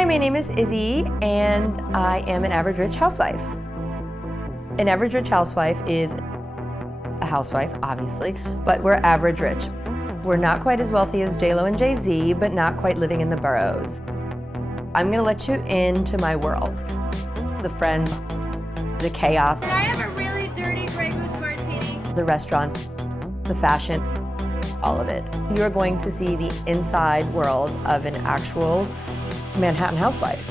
Hi, my name is Izzy, and I am an average rich housewife. An average rich housewife is a housewife, obviously, but we're average rich. We're not quite as wealthy as J-Lo and Jay-Z, but not quite living in the boroughs. I'm gonna let you into my world. The friends, the chaos. Can I have a really dirty Grey Goose martini? The restaurants, the fashion, all of it. You are going to see the inside world of an actual Manhattan housewife.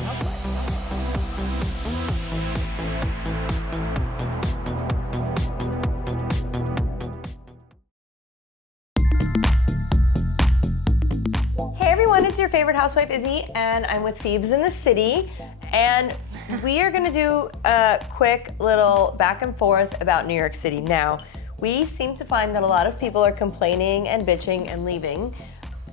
Hey everyone, it's your favorite housewife Izzy, and I'm with Phoebes in the City, and we are gonna do a quick little back and forth about New York City. Now, we seem to find that a lot of people are complaining and bitching and leaving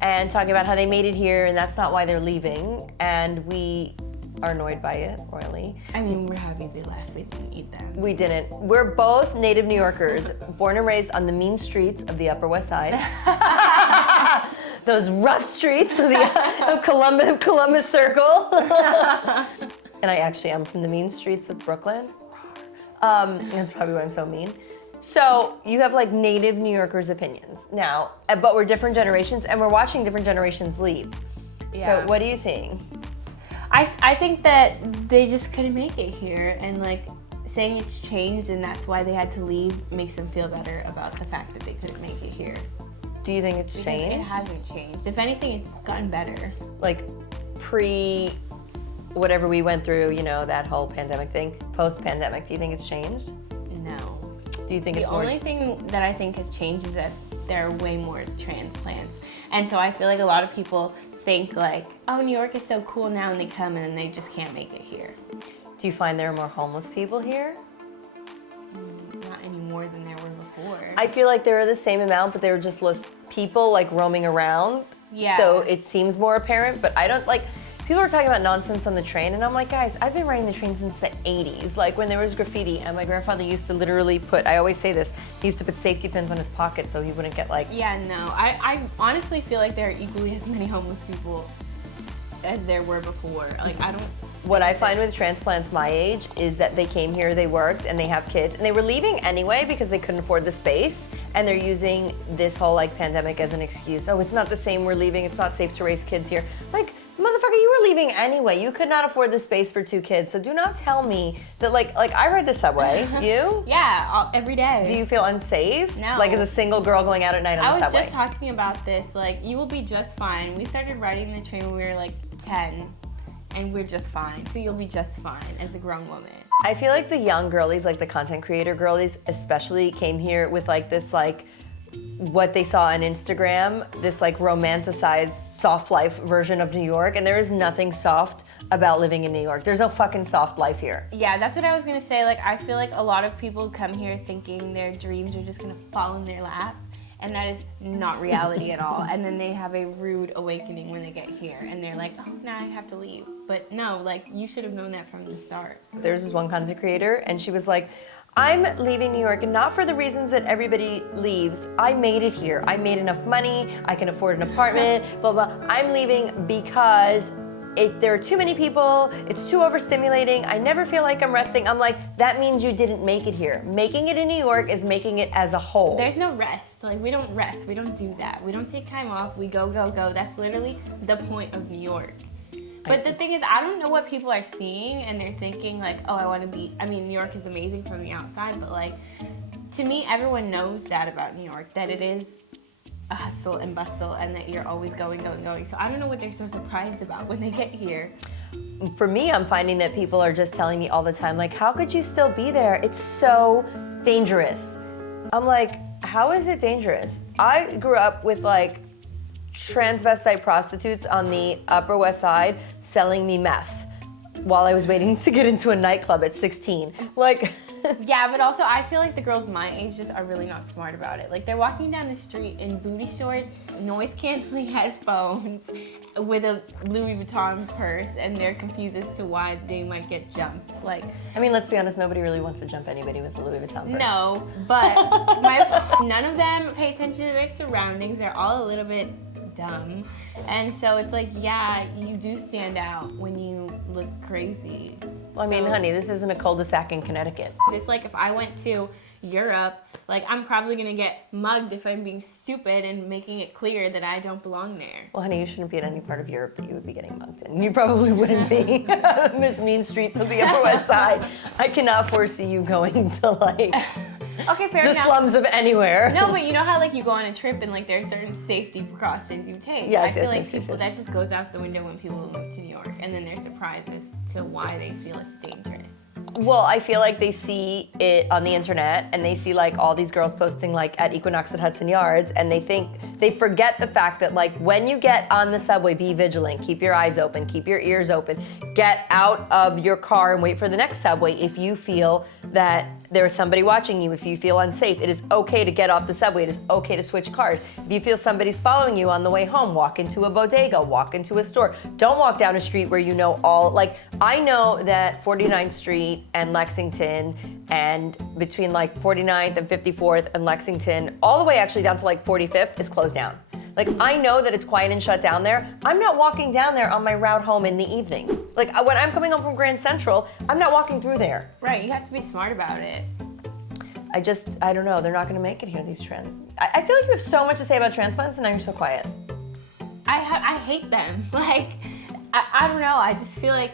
and talking about how they made it here and that's not why they're leaving, and we are annoyed by it royally. I mean, we're happy they left. We didn't eat them. We didn't. We're both native New Yorkers, born and raised on the mean streets of the Upper West Side. Those rough streets of the Columbus Circle. And I actually am from the mean streets of Brooklyn. That's probably why I'm so mean. So you have like native New Yorkers' opinions now, but we're different generations and we're watching different generations leave. Yeah. So what are you seeing? I think that they just couldn't make it here, and like saying it's changed and that's why they had to leave makes them feel better about the fact that they couldn't make it here. Do you think it's changed? It hasn't changed. If anything, it's gotten better. Like pre whatever we went through, you know, that whole pandemic thing, post-pandemic, do you think it's changed? No. Do you think the it's more? The only thing that I think has changed is that there are way more transplants. And so I feel like a lot of people think like, oh, New York is so cool now, and they come and they just can't make it here. Do you find there are more homeless people here? Not any more than there were before. I feel like there are the same amount, but there are just less people like roaming around. Yeah. So it seems more apparent, but I don't like, people are talking about nonsense on the train, and I'm like, guys, I've been riding the train since the 80s. Like when there was graffiti, and my grandfather used to literally put, I always say this, he used to put safety pins on his pocket so he wouldn't get like... Yeah, no, I honestly feel like there are equally as many homeless people as there were before. Like, I don't... What I find with transplants my age is that they came here, they worked, and they have kids, and they were leaving anyway because they couldn't afford the space, and they're using this whole like pandemic as an excuse. Oh, it's not the same, we're leaving, it's not safe to raise kids here. Like, motherfucker, you were leaving anyway. You could not afford the space for 2 kids, so do not tell me that like I ride the subway. You? Yeah, every day. Do you feel unsafe? No. Like as a single girl going out at night on the subway? I was just talking about this, like, you will be just fine. We started riding the train when we were like 10, and we're just fine. So you'll be just fine as a grown woman. I feel like the young girlies, like the content creator girlies especially, came here with like this like, what they saw on Instagram, this like romanticized soft life version of New York, and there is nothing soft about living in New York. There's no fucking soft life here. Yeah, that's what I was gonna say. Like, I feel like a lot of people come here thinking their dreams are just gonna fall in their lap, and that is not reality at all. And then they have a rude awakening when they get here, and they're like, oh, now I have to leave. But no, like, you should have known that from the start. There's this one content creator, and she was like, I'm leaving New York, and not for the reasons that everybody leaves. I made it here. I made enough money. I can afford an apartment, blah, blah. I'm leaving because there are too many people. It's too overstimulating. I never feel like I'm resting. I'm like, that means you didn't make it here. Making it in New York is making it as a whole. There's no rest. Like, we don't rest. We don't do that. We don't take time off. We go, go, go. That's literally the point of New York. But the thing is, I don't know what people are seeing, and they're thinking like, oh, I want to be, I mean, New York is amazing from the outside, but like, to me, everyone knows that about New York, that it is a hustle and bustle, and that you're always going, going, going. So I don't know what they're so surprised about when they get here. For me, I'm finding that people are just telling me all the time, like, how could you still be there? It's so dangerous. I'm like, how is it dangerous? I grew up with like transvestite prostitutes on the Upper West Side selling me meth while I was waiting to get into a nightclub at 16. Like, Yeah, but also I feel like the girls my age just are really not smart about it. Like, they're walking down the street in booty shorts, noise-canceling headphones, with a Louis Vuitton purse, and they're confused as to why they might get jumped. Like, I mean, let's be honest, nobody really wants to jump anybody with a Louis Vuitton purse. No, but none of them pay attention to their surroundings. They're all a little bit dumb. And so it's like, yeah, you do stand out when you look crazy. Well, I mean, honey, this isn't a cul-de-sac in Connecticut. It's like if I went to Europe, like I'm probably gonna get mugged if I'm being stupid and making it clear that I don't belong there. Well, honey, you shouldn't be in any part of Europe that you would be getting mugged in. You probably wouldn't be Miss Mean Streets of the Upper West Side. I cannot foresee you going to like Okay, fair the enough. slums of anywhere. No, but you know how like you go on a trip and like there's certain safety precautions you take. Yes, I feel yes, like yes, yes, people yes. that just goes out the window when people move to New York, and then they're surprised as to why they feel it's dangerous. Well, I feel like they see it on the internet and they see like all these girls posting like at Equinox at Hudson Yards, and they forget the fact that like when you get on the subway, be vigilant, keep your eyes open, keep your ears open, get out of your car and wait for the next subway if you feel that there is somebody watching you, if you feel unsafe. It is okay to get off the subway. It is okay to switch cars. If you feel somebody's following you on the way home, walk into a bodega, walk into a store. Don't walk down a street where you know all, like, I know that 49th Street and Lexington and between like 49th and 54th and Lexington, all the way actually down to like 45th is closed down. Like, I know that it's quiet and shut down there. I'm not walking down there on my route home in the evening. Like, when I'm coming home from Grand Central, I'm not walking through there. Right, you have to be smart about it. I don't know. They're not gonna make it here, these trans. I feel like you have so much to say about transplants and now you're so quiet. I hate them. Like, I don't know, I just feel like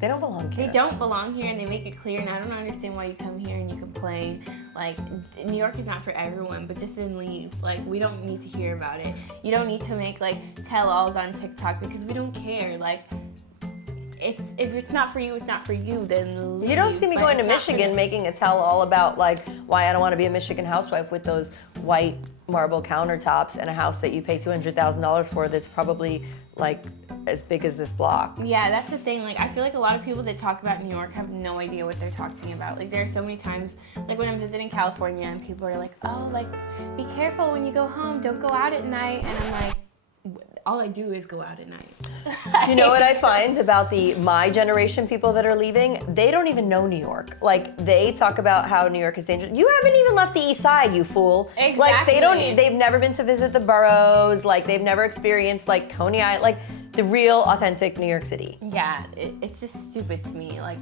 They don't belong here. they don't belong here, and they make it clear, and I don't understand why you come here and you complain. Like, New York is not for everyone, but just then leave. Like, we don't need to hear about it. You don't need to make, like, tell-alls on TikTok because we don't care. Like, if it's not for you, it's not for you, then leave. You don't see me But going to it's not for Michigan the- making a tell-all about like why I don't want to be a Michigan housewife with those white marble countertops and a house that you pay $200,000 for that's probably like as big as this block. Yeah, that's the thing. Like, I feel like a lot of people that talk about New York have no idea what they're talking about. Like, there are so many times, like when I'm visiting California and people are like, oh, like, be careful when you go home, don't go out at night. And I'm like, all I do is go out at night. You know what I find about my generation people that are leaving? They don't even know New York. Like, they talk about how New York is dangerous. You haven't even left the East Side, you fool. Like, Exactly. they've never been to visit the boroughs. Like, they've never experienced like Coney Island, like the real authentic New York City. Yeah, it's just stupid to me. Like,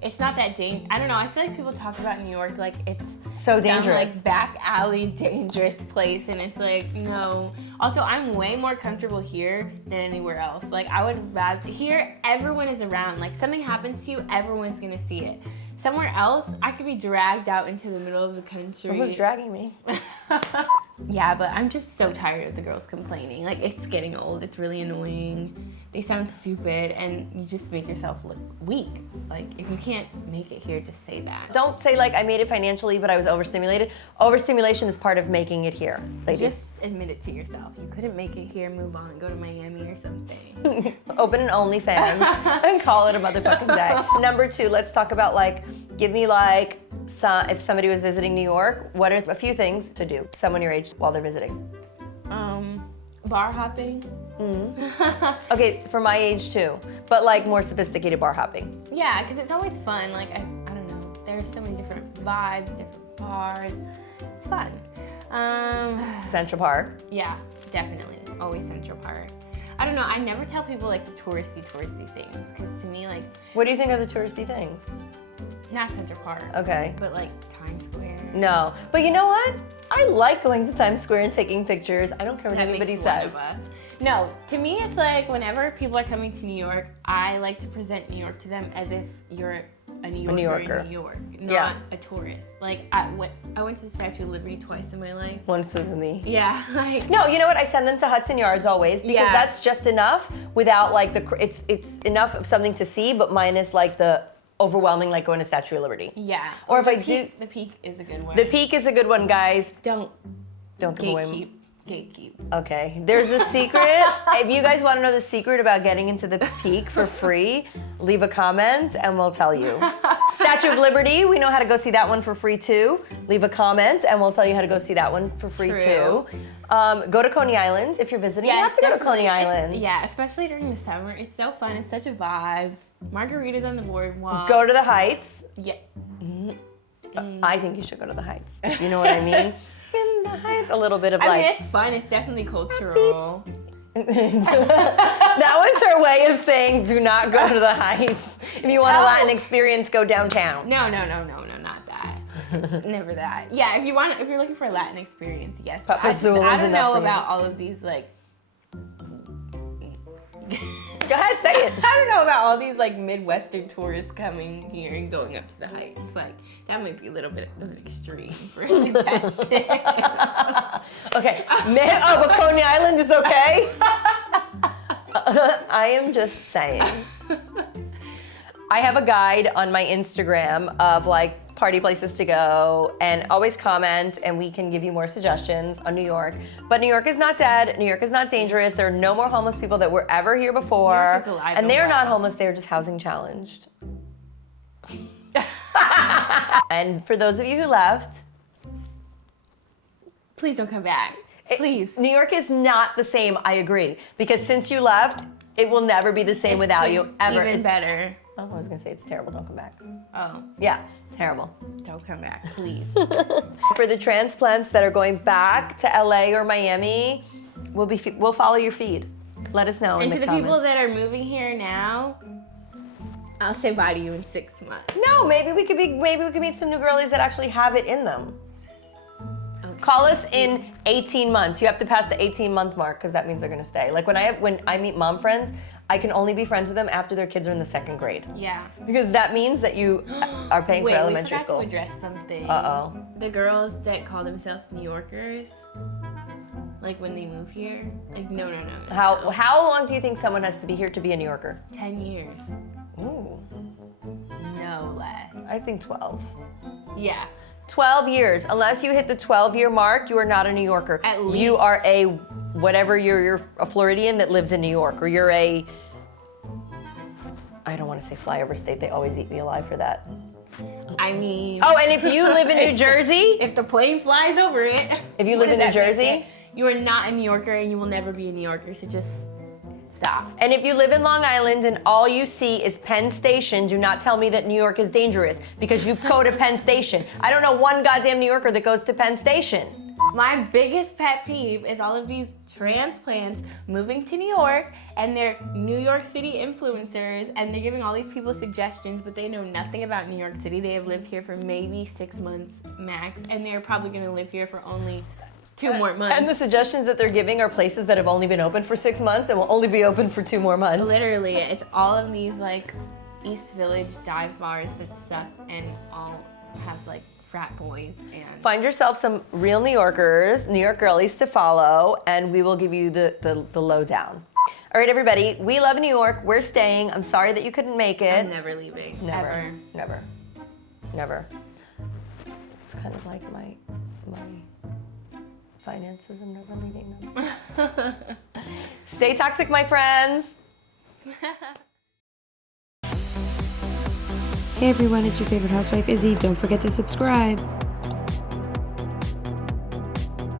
it's not that I don't know. I feel like people talk about New York like it's So some, dangerous. like back alley dangerous place, and it's like no. Also, I'm way more comfortable here than anywhere else. Like, I would rather here. Everyone is around. Like, something happens to you, everyone's gonna see it. Somewhere else, I could be dragged out into the middle of the country. Who's dragging me? Yeah, but I'm just so tired of the girls complaining. Like, it's getting old. It's really annoying. They sound stupid, and you just make yourself look weak. Like, if you can't make it here, just say that. Don't say like I made it financially, but I was overstimulated. Overstimulation is part of making it here, ladies. Just admit it to yourself. You couldn't make it here, move on, go to Miami or something. Open an OnlyFans and call it a motherfucking day. Number 2, let's talk about like, give me like, if somebody was visiting New York, what are a few things to do, someone your age, while they're visiting? Bar hopping. Okay, for my age too, but like more sophisticated bar hopping. Yeah, because it's always fun. Like, I don't know. There's so many different vibes, different bars. It's fun. Central Park. Yeah, definitely. Always Central Park. I don't know. I never tell people like the touristy things, because to me, like, What do you think are the touristy things? not Central Park. Okay. But like Times Square. No, but you know what? I like going to Times Square and taking pictures. I don't care what That anybody makes one says. of us. No, to me, it's like whenever people are coming to New York, I like to present New York to them as if you're a New Yorker. In New York, not Yeah. a tourist. Like, I went to the Statue of Liberty twice in my life. Once with me. Yeah, like, No, you know what? I send them to Hudson Yards always because Yeah. that's just enough without like it's enough of something to see, but minus like the overwhelming like going to Statue of Liberty. yeah. Or if I The Peak is a good one. The Peak is a good one, guys. Don't Don't give away. gatekeep. Okay, there's a secret. If you guys want to know the secret about getting into the Peak for free, leave a comment and we'll tell you. Statue of Liberty, we know how to go see that one for free too. Leave a comment and we'll tell you how to go see that one for free True. too. Go to Coney Island if you're visiting. you have to go to Coney Island. Yeah, especially during the summer. It's so fun. It's such a vibe. Margaritas on the boardwalk. Go to the Heights. Yeah. I think you should go to the Heights. You know what I mean? In the Heights. A little bit of I like. mean, it's fun. It's definitely cultural. That was her way of saying, do not go to the Heights. If you want a Latin experience, go downtown. No, not that. Never that. Yeah, if you're looking for a Latin experience, yes. But I don't know about all of these like. Go ahead, say it. I don't know about all these like Midwestern tourists coming here and going up to the Heights. Like that might be a little bit of an extreme for a suggestion. Okay, but Coney Island is okay. I am just saying. I have a guide on my Instagram of like party places to go, and always comment and we can give you more suggestions on New York. But New York is not dead. New York is not dangerous. There are no more homeless people that were ever here before. And they're not homeless, they're just housing challenged. And for those of you who left, please don't come back. Please. New York is not the same, I agree. Because since you left, it will never be the same without you, ever. Even better. Oh, I was gonna say it's terrible, don't come back. Oh. Yeah, terrible. Don't come back, please. For the transplants that are going back to LA or Miami, we'll follow your feed. Let us know in the comments. And to the people that are moving here now, I'll say bye to you in 6 months. No, maybe we could meet some new girlies that actually have it in them. Okay. Call us in 18 months. You have to pass the 18-month mark because that means they're gonna stay. Like when I meet mom friends, I can only be friends with them after their kids are in the 2nd grade. Yeah. Because that means that you are paying for elementary school. We forgot to address something. Uh-oh. The girls that call themselves New Yorkers, like when they move here, like no. How long do you think someone has to be here to be a New Yorker? 10 years. Ooh. No less. I think 12. Yeah. 12 years. Unless you hit the 12-year mark, you are not a New Yorker. At least. You are you're a Floridian that lives in New York, or you're I don't want to say flyover state. They always eat me alive for that. I mean. Oh, and if you live in New Jersey? If the plane flies over it. If you live in New Jersey? You are not a New Yorker and you will never be a New Yorker, so just stop. And if you live in Long Island and all you see is Penn Station, do not tell me that New York is dangerous because you go to Penn Station. I don't know one goddamn New Yorker that goes to Penn Station. My biggest pet peeve is all of these transplants moving to New York and they're New York City influencers and they're giving all these people suggestions, but they know nothing about New York City. They have lived here for maybe 6 months max, and they're probably gonna live here for only 2 more months. And the suggestions that they're giving are places that have only been open for 6 months and will only be open for 2 more months. Literally, it's all of these like East Village dive bars that suck and all have like frat boys. And find yourself some real New Yorkers, New York girlies to follow, and we will give you the lowdown. All right, everybody, we love New York. We're staying. I'm sorry that you couldn't make it. I'm never leaving. Never. It's kind of like my finances. I'm never leaving them. Stay toxic, my friends. Hey everyone, it's your favorite housewife, Izzy. Don't forget to subscribe.